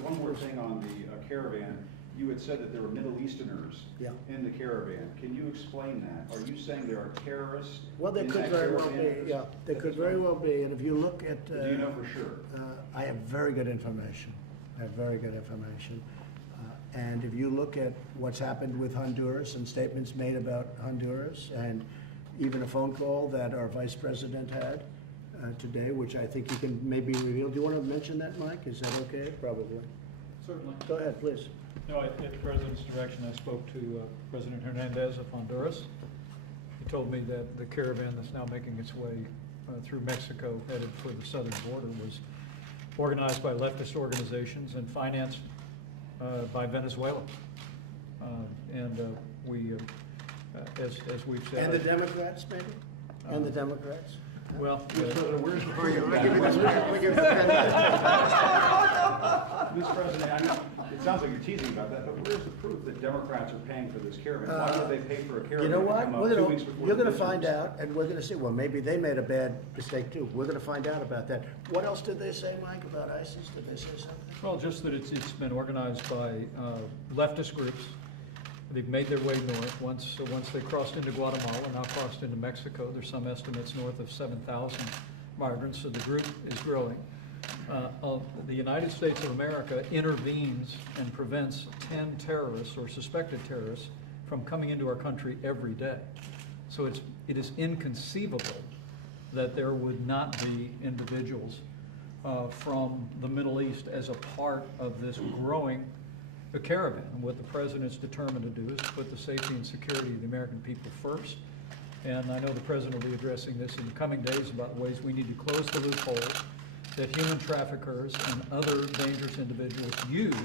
one more thing on the caravan. You had said that there were Middle Easterners Yeah. in the caravan. Can you explain that? Are you saying there are terrorists Well, there in could that very well caravan? be, yeah, there could very well be, and if you look at. Do you know for sure? I have very good information. I have very good information. And if you look at what's happened with Honduras and statements made about Honduras, and even a phone call that our vice president had today, which I think you can maybe reveal. Do you want to mention that, Mike? Is that okay? Probably. Certainly. Go ahead, please. No, at the President's direction, I spoke to President Hernandez of Honduras. He told me that the caravan that's now making its way through Mexico, headed for the southern border, was organized by leftist organizations and financed by Venezuela. We, as we've said. And the Democrats, maybe? And the Democrats? Well, Mr. President, where's the proof of We'll give you this that? back. We'll give you the pen back. Mr. President, I know, it sounds like you're teasing about that, but where's the proof that Democrats are paying for this caravan? Why would they pay for a caravan? You know to what? come up We're 2 gonna, weeks before you're the gonna find visitors? out, and we're gonna see, well, maybe they made a bad mistake too. We're gonna find out about that. What else did they say, Mike, about ISIS? Did they say something? well, just that it's been organized by leftist groups. They've made their way north. Once they crossed into Guatemala, now crossed into Mexico. There's some estimates north of 7,000 migrants, so the group is growing. The United States of America intervenes and prevents 10 terrorists or suspected terrorists from coming into our country every day. So it is inconceivable that there would not be individuals from the Middle East as a part of this growing caravan. And what the President's determined to do is to put the safety and security of the American people first. And I know the President will be addressing this in the coming days about ways we need to close the loopholes that human traffickers and other dangerous individuals used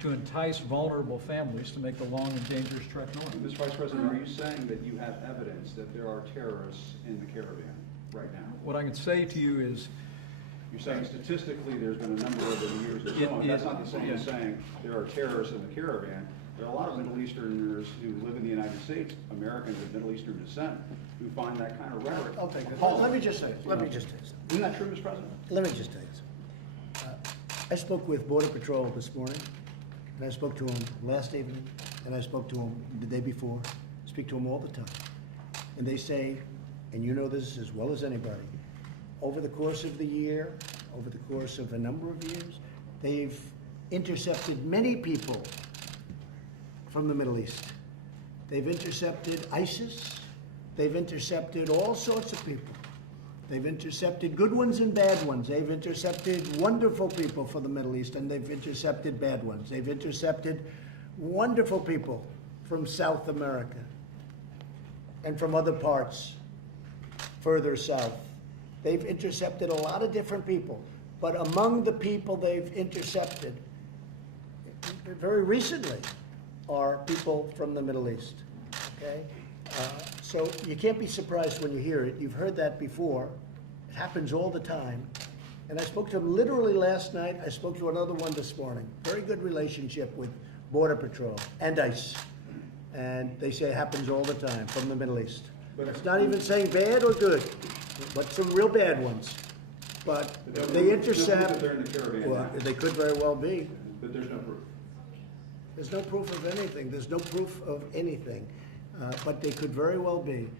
to entice vulnerable families to make the long and dangerous trek north. Mr. Vice President, are you saying that you have evidence that there are terrorists in the caravan right now? What I can say to you is, You're saying statistically there's been a number over the years and so on. That's not the same as saying there are terrorists in the caravan. There are a lot of Middle Easterners who live in the United States, Americans of Middle Eastern descent, who find that kind of rhetoric. I'll take it. appalling. Let me just say, let me just say something. Isn't that true, Mr. President? Let me just tell you something. I spoke with Border Patrol this morning, and I spoke to them last evening, and I spoke to them the day before. I speak to them all the time. And they say, and you know this as well as anybody, over the course of the year, over the course of a number of years, they've intercepted many people from the Middle East. They've intercepted ISIS. They've intercepted all sorts of people. They've intercepted good ones and bad ones. They've intercepted wonderful people from the Middle East, and they've intercepted bad ones. They've intercepted wonderful people from South America and from other parts further south. They've intercepted a lot of different people, but among the people they've intercepted very recently are people from the Middle East, okay? So you can't be surprised when you hear it. You've heard that before. It happens all the time. And I spoke to him literally last night. I spoke to another one this morning. Very good relationship with Border Patrol and ICE. And they say it happens all the time from the Middle East. But it's not even saying bad or good, but some real bad ones. But they intercept. They're in the caravan Well, now. they could very well be. But there's no proof. There's no proof of anything. There's no proof of anything. But they could very well be.